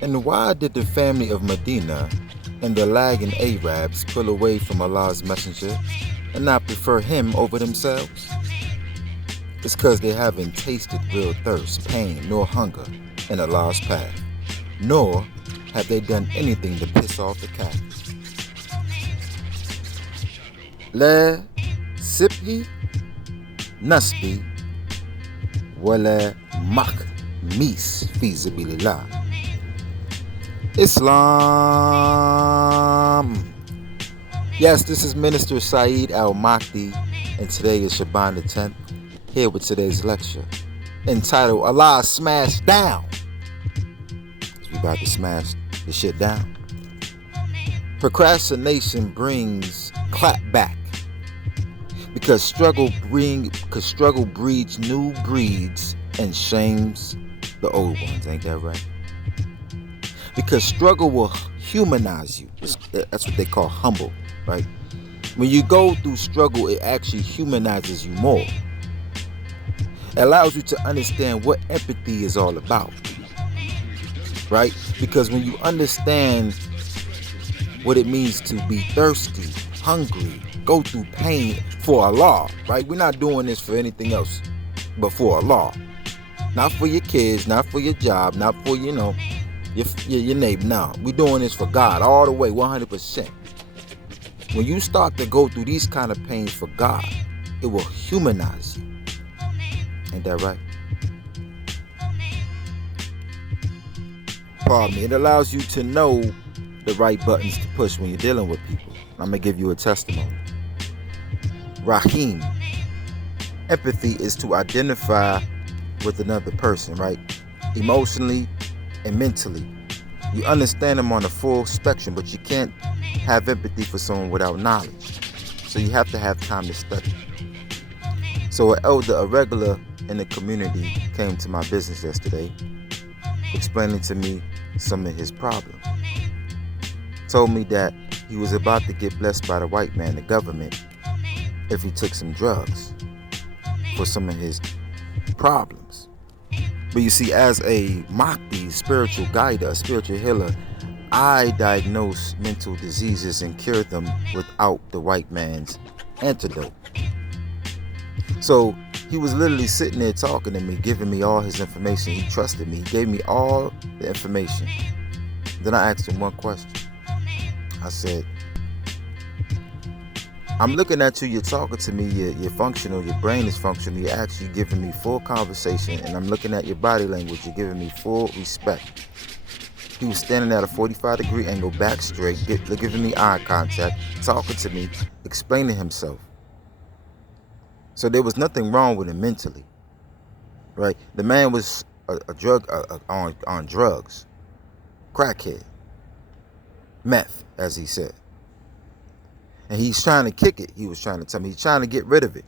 And why did the family of Medina and the lagging Arabs pull away from Allah's messenger and not prefer him over themselves? It's because they haven't tasted real thirst, pain, nor hunger in Allah's path, nor have they done anything to piss off the Kafirs. لا سبحي نسبي ولا مخميس في سبيل الله. Islam. Yes, this is Minister Saeed Al-Mahdi, and today is Shaban the 10th, here with today's lecture, entitled Allah Smash Down. We about to smash the shit down. Procrastination brings clap back, because struggle breeds new breeds and shames the old ones. Ain't that right? Because struggle will humanize you. That's what they call humble, right? When you go through struggle, it actually humanizes you more. It allows you to understand what empathy is all about, right? Because when you understand what it means to be thirsty, hungry, go through pain for Allah, right? We're not doing this for anything else but for Allah. Not for your kids, not for your job, not for, your neighbor. No, we're doing this for God all the way, 100%. When you start to go through these kind of pains for God, it will humanize you. Ain't that right? Pardon me. It allows you to know the right buttons to push when you're dealing with people. I'm going to give you a testimony. Rahim. Empathy is to identify with another person, right? Emotionally and mentally. You understand them on a full spectrum, but you can't have empathy for someone without knowledge. So you have to have time to study. So an elder, a regular in the community, came to my business yesterday, explaining to me some of his problems. Told me that he was about to get blessed by the white man, the government, if he took some drugs for some of his problems. But you see, as a Mahdi, spiritual guide, a spiritual healer, I diagnose mental diseases and cure them without the white man's antidote. So he was literally sitting there talking to me, giving me all his information. He trusted me. He gave me all the information. Then I asked him one question. I said, I'm looking at you, you're talking to me, you're functional, your brain is functional, you're actually giving me full conversation, and I'm looking at your body language, you're giving me full respect. He was standing at a 45-degree angle, back straight, giving me eye contact, talking to me, explaining himself. So there was nothing wrong with him mentally, right? The man was on drugs, crackhead, meth, as he said. And he's trying to kick it, he was trying to tell me. He's trying to get rid of it.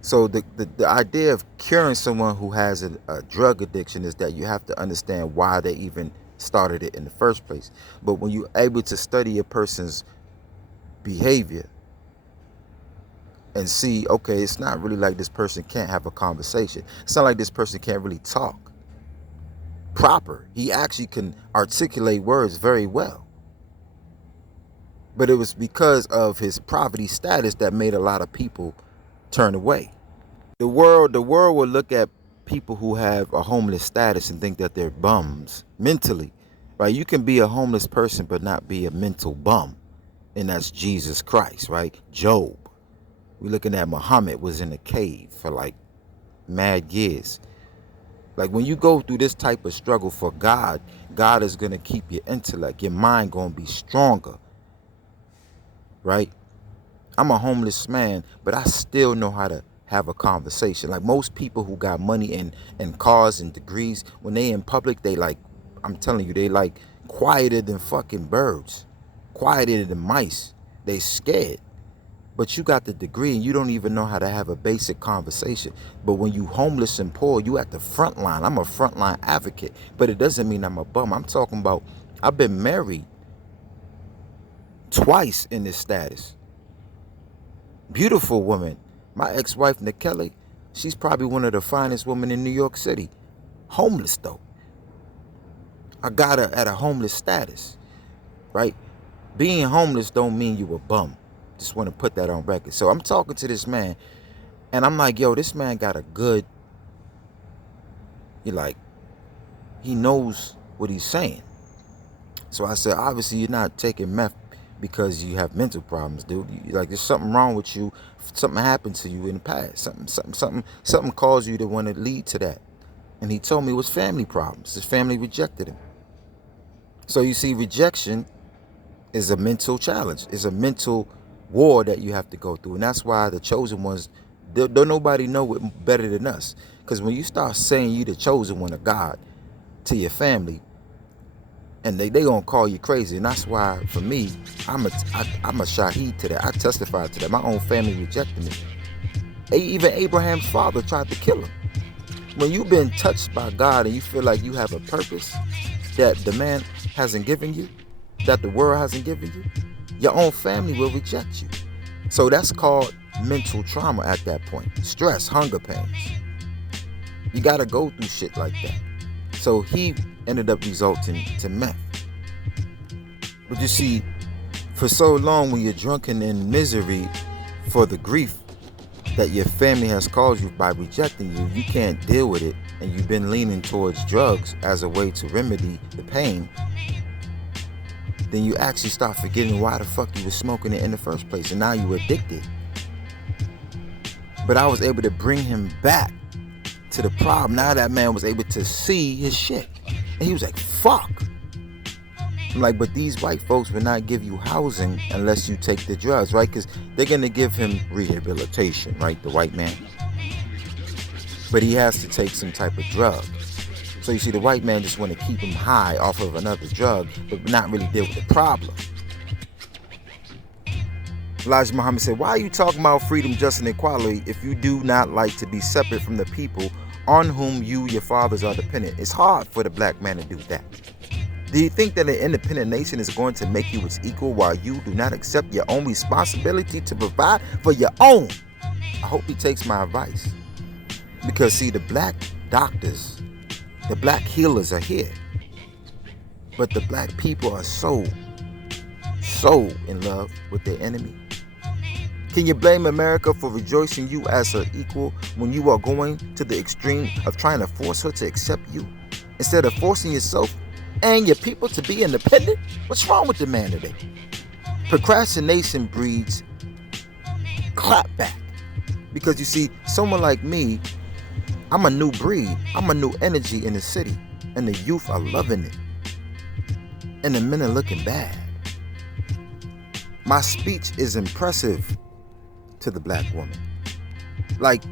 So the idea of curing someone who has a drug addiction is that you have to understand why they even started it in the first place. But when you're able to study a person's behavior and see, okay, it's not really like this person can't have a conversation. It's not like this person can't really talk proper. He actually can articulate words very well. But it was because of his poverty status that made a lot of people turn away. The world will look at people who have a homeless status and think that they're bums mentally, right? You can be a homeless person but not be a mental bum, and that's Jesus Christ, right? Job. We're looking at Muhammad was in a cave for like mad years. Like when you go through this type of struggle for God, God is going to keep your intellect, your mind going to be stronger. Right? I'm a homeless man, but I still know how to have a conversation. Like most people who got money and cars and degrees, when they in public, they like, I'm telling you, they like quieter than fucking birds, quieter than mice. They scared. But you got the degree and you don't even know how to have a basic conversation. But when you homeless and poor, you at the front line. I'm a frontline advocate, but it doesn't mean I'm a bum. I'm talking about, I've been married twice in this status. Beautiful woman. My ex-wife, Nikeli, she's probably one of the finest women in New York City. Homeless though. I got her at a homeless status, right? Being homeless don't mean you a bum. Just want to put that on record. So I'm talking to this man, and I'm like, yo, this man got a good, he knows what he's saying. So I said, obviously you're not taking meth because you have mental problems, dude. There's something wrong with you. Something happened to you in the past. Something caused you to want to lead to that. And he told me it was family problems. His family rejected him. So you see, rejection is a mental challenge. It's a mental war that you have to go through. And that's why the chosen ones, don't nobody know it better than us. Because when you start saying you the chosen one of God to your family, and they gonna call you crazy. And that's why, for me, I'm a shaheed to that. I testify to that. My own family rejected me. Even Abraham's father tried to kill him. When you've been touched by God and you feel like you have a purpose that the man hasn't given you, that the world hasn't given you, your own family will reject you. So that's called mental trauma at that point. Stress, hunger pains. You gotta go through shit like that. So he ended up resulting to meth. But you see, for so long when you're drunken in misery for the grief that your family has caused you by rejecting you, you can't deal with it, and you've been leaning towards drugs as a way to remedy the pain, then you actually start forgetting why the fuck you were smoking it in the first place, and now you're addicted. But I was able to bring him back to the problem. Now that man was able to see his shit, and he was like, fuck. I'm like, but these white folks will not give you housing unless you take the drugs, right? Because they're going to give him rehabilitation, right? The white man. But he has to take some type of drug. So you see, the white man just want to keep him high off of another drug, but not really deal with the problem. Elijah Muhammad said, why are you talking about freedom, justice, and equality if you do not like to be separate from the people on whom you, your fathers, are dependent? It's hard for the black man to do that. Do you think that an independent nation is going to make you its equal while you do not accept your own responsibility to provide for your own? I hope he takes my advice. Because see, the black doctors, the black healers are here. But the black people are so in love with their enemy. Can you blame America for rejoicing you as her equal when you are going to the extreme of trying to force her to accept you instead of forcing yourself and your people to be independent? What's wrong with the man today? Procrastination breeds clapback. Because you see, someone like me, I'm a new breed. I'm a new energy in the city. And the youth are loving it. And the men are looking bad. My speech is impressive to the black woman. Like,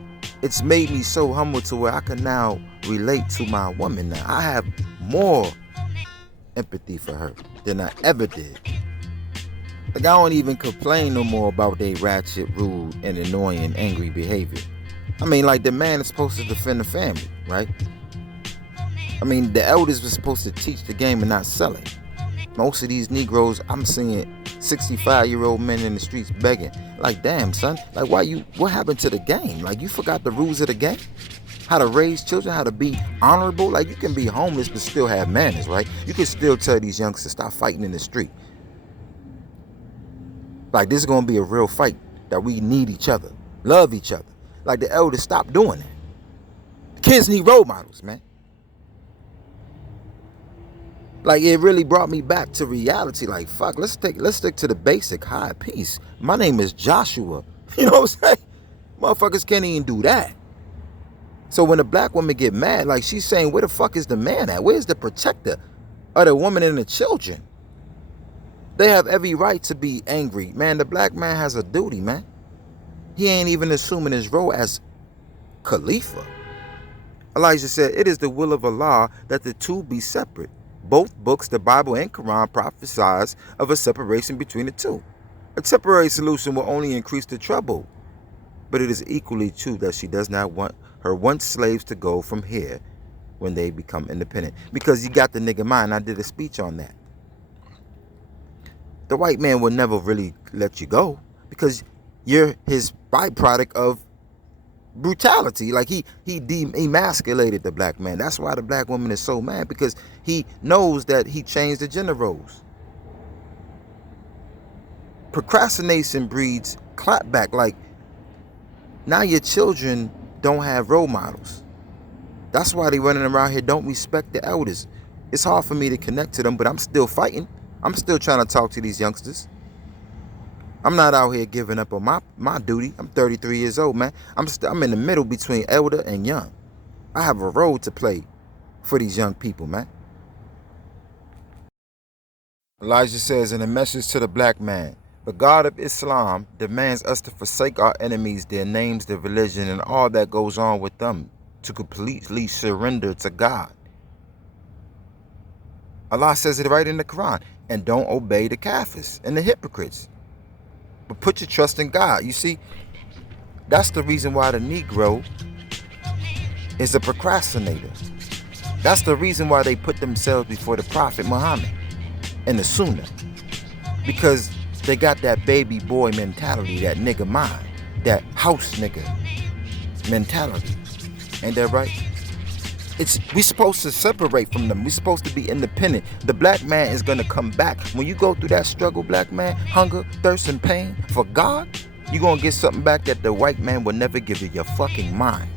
it's made me so humble to where I can now relate to my woman now. I have more empathy for her than I ever did. Like, I don't even complain no more about their ratchet, rude, and annoying, angry behavior. I mean, like, the man is supposed to defend the family, right? I mean, the elders were supposed to teach the game and not sell it. Most of these Negroes, I'm seeing 65-year-old men in the streets begging. Like, damn, son, like, what happened to the game? Like, you forgot the rules of the game? How to raise children, how to be honorable? Like, you can be homeless but still have manners, right? You can still tell these youngsters to stop fighting in the street. Like, this is going to be a real fight that we need each other, love each other. Like, the elders, stop doing that. Kids need role models, man. Like, it really brought me back to reality. Like, fuck, let's stick to the basic high peace. My name is Joshua. You know what I'm saying? Motherfuckers can't even do that. So when a black woman get mad, like, she's saying, where the fuck is the man at? Where's the protector of the woman and the children? They have every right to be angry. Man, the black man has a duty, man. He ain't even assuming his role as Khalifa. Elijah said, it is the will of Allah that the two be separate. Both books, the Bible and Quran, prophesies of a separation between the two. A temporary solution will only increase the trouble. But it is equally true that she does not want her once slaves to go from here when they become independent. Because you got the nigga mind. I did a speech on that. The white man will never really let you go because you're his byproduct of brutality. Like he emasculated the black man. That's why the black woman is so mad, because he knows that he changed the gender roles. Procrastination breeds clapback. Like, now your children don't have role models. That's why they running around here don't respect the elders. It's hard for me to connect to them, but I'm still fighting. I'm still trying to talk to these youngsters. I'm not out here giving up on my duty. I'm 33 years old, man. I'm in the middle between elder and young. I have a role to play for these young people, man. Elijah says in a message to the black man, the God of Islam demands us to forsake our enemies, their names, their religion, and all that goes on with them, to completely surrender to God. Allah says it right in the Quran. And don't obey the kafirs and the hypocrites, but put your trust in God. You see, that's the reason why the Negro is a procrastinator. That's the reason why they put themselves before the Prophet Muhammad and the Sunnah, because they got that baby boy mentality, that nigga mind, that house nigga mentality. Ain't that right? We supposed to separate from them. We supposed to be independent. The black man is gonna come back. When you go through that struggle, black man, hunger, thirst, and pain for God, you're gonna get something back that the white man will never give you, your fucking mind.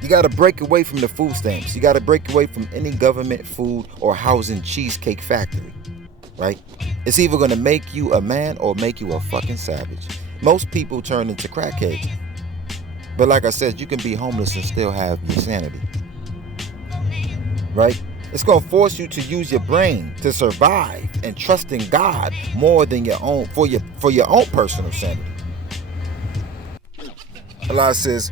You gotta break away from the food stamps. You gotta break away from any government food or housing cheesecake factory, right? It's either gonna make you a man or make you a fucking savage. Most people turn into crackheads. But like I said, you can be homeless and still have your sanity, right? It's gonna force you to use your brain to survive and trust in God more than your own for your own personal sanity. Allah says,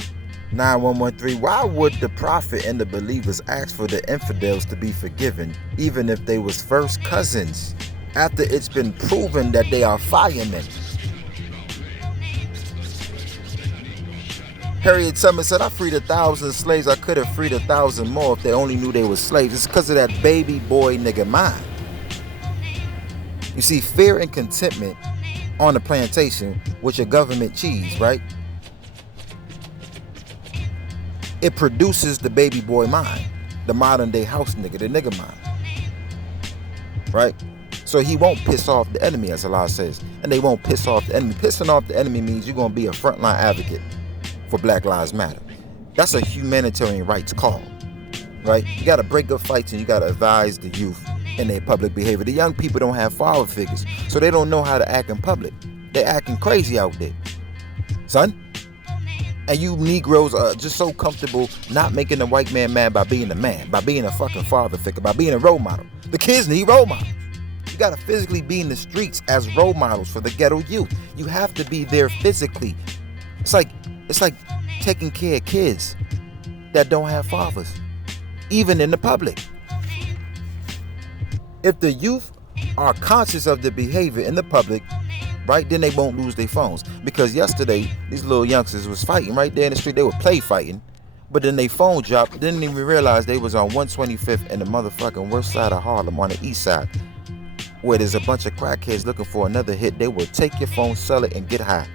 9113, why would the prophet and the believers ask for the infidels to be forgiven, even if they was first cousins, after it's been proven that they are firemen? Harriet Tubman said, I freed 1,000 slaves. I could have freed 1,000 more if they only knew they were slaves. It's because of that baby boy nigga mind. You see, fear and contentment on the plantation with your government cheese, right? It produces the baby boy mind, the modern day house nigga, the nigga mind, right? So he won't piss off the enemy, as Allah says, and they won't piss off the enemy. Pissing off the enemy means you're going to be a frontline advocate for Black Lives Matter. That's a humanitarian rights call, right? You got to break up fights and you got to advise the youth in their public behavior. The young people don't have father figures, so they don't know how to act in public. They're acting crazy out there, son. And you Negroes are just so comfortable not making the white man mad by being a man, by being a fucking father figure, by being a role model. The kids need role models. You got to physically be in the streets as role models for the ghetto youth. You have to be there physically. It's like taking care of kids that don't have fathers, even in the public. If the youth are conscious of the behavior in the public, right, then they won't lose their phones. Because yesterday, these little youngsters was fighting right there in the street. They were play fighting, but then their phone dropped. Didn't even realize they was on 125th in the motherfucking worst side of Harlem, on the east side, where there's a bunch of crackheads looking for another hit. They will take your phone, sell it, and get high.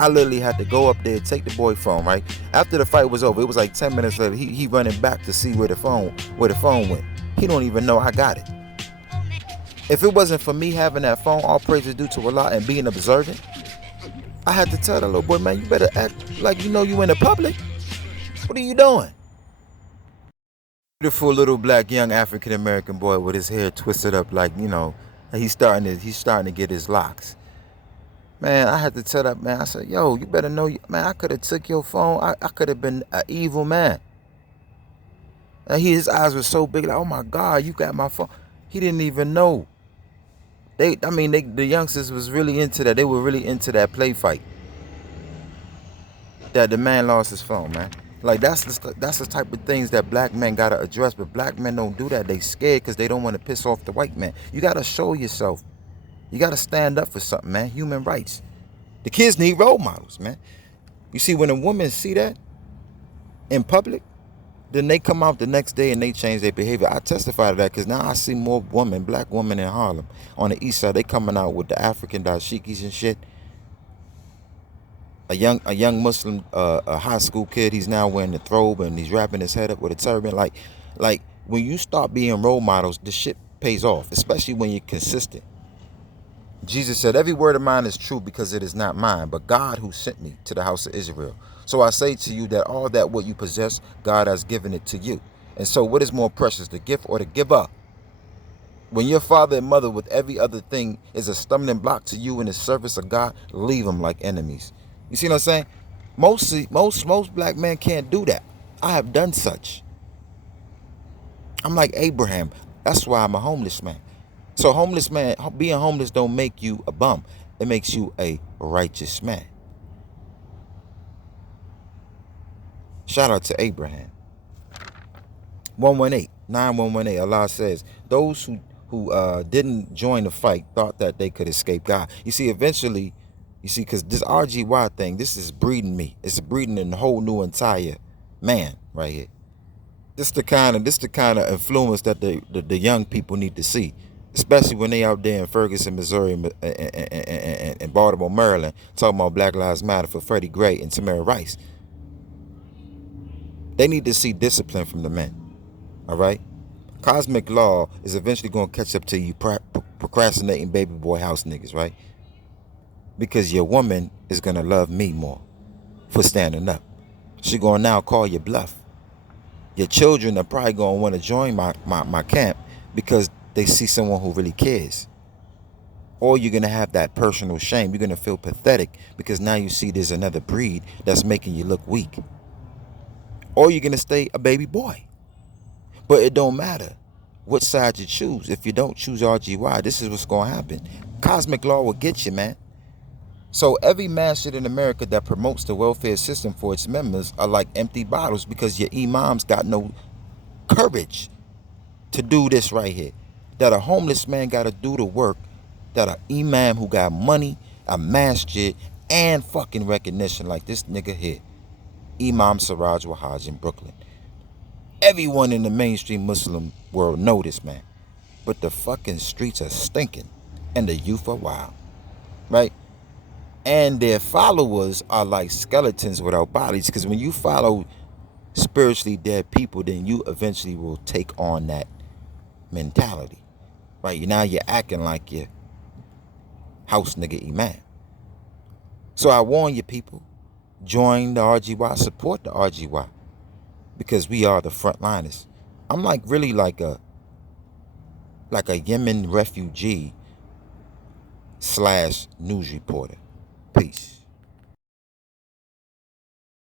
I literally had to go up there, take the boy phone, right? After the fight was over, it was like 10 minutes later, he running back to see where the phone went. He don't even know I got it. If it wasn't for me having that phone, all praise is due to Allah, and being observant, I had to tell that little boy, man, you better act like you know you in the public. What are you doing? Beautiful little black young African American boy with his hair twisted up like, you know, he's starting to get his locks. Man, I had to tell that man, I said, yo, you better know, man, I could have took your phone. I could have been an evil man. And his eyes were so big, like, oh my God, you got my phone. He didn't even know. The youngsters was really into that. They were really into that play fight. That the man lost his phone, man. Like, that's the type of things that black men gotta address, but black men don't do that. They scared because they don't want to piss off the white man. You gotta show yourself. You got to stand up for something, man. Human rights. The kids need role models, man. You see, when a woman see that in public, then they come out the next day and they change their behavior. I testify to that because now I see more black women in Harlem on the east side. They coming out with the African dashikis and shit. A young Muslim, a high school kid. He's now wearing the robe and he's wrapping his head up with a turban. Like when you start being role models, the shit pays off, especially when you're consistent. Jesus said, "Every word of mine is true because it is not mine, but God who sent me to the house of Israel. So I say to you that all that what you possess, God has given it to you. And so what is more precious, the gift or the giver? When your father and mother with every other thing is a stumbling block to you in the service of God, leave them like enemies." You see what I'm saying? Most black men can't do that. I have done such. I'm like Abraham. That's why I'm a homeless man. So homeless man, being homeless don't make you a bum. It makes you a righteous man. Shout out to Abraham. 9118. Allah says, those who didn't join the fight thought that they could escape God. You see, eventually, because this RGY thing, this is breeding me. It's breeding a whole new entire man right here. This the kind of influence that the young people need to see, especially when they out there in Ferguson, Missouri, and Baltimore, Maryland, talking about Black Lives Matter for Freddie Gray and Tamir Rice. They need to see discipline from the men. All right? Cosmic law is eventually going to catch up to you procrastinating baby boy house niggas, right? Because your woman is going to love me more for standing up. She going to now call you bluff. Your children are probably going to want to join my camp because they see someone who really cares. Or you're going to have that personal shame. You're going to feel pathetic because now you see there's another breed that's making you look weak. Or you're going to stay a baby boy. But it don't matter which side you choose. If you don't choose RGY, this is what's going to happen. Cosmic law will get you, man. So every masjid in America that promotes the welfare system for its members are like empty bottles because your imams got no courage to do this right here. That a homeless man got to do the work that an imam who got money, a masjid, and fucking recognition like this nigga here, Imam Siraj Wahaj in Brooklyn. Everyone in the mainstream Muslim world know this man. But the fucking streets are stinking and the youth are wild, right? And their followers are like skeletons without bodies, because when you follow spiritually dead people, then you eventually will take on that mentality, right? Now you're acting like your house nigga imam. So I warn you people, join the RGY, support the RGY, because we are the frontliners. I'm like really like a Yemen refugee / news reporter. Peace.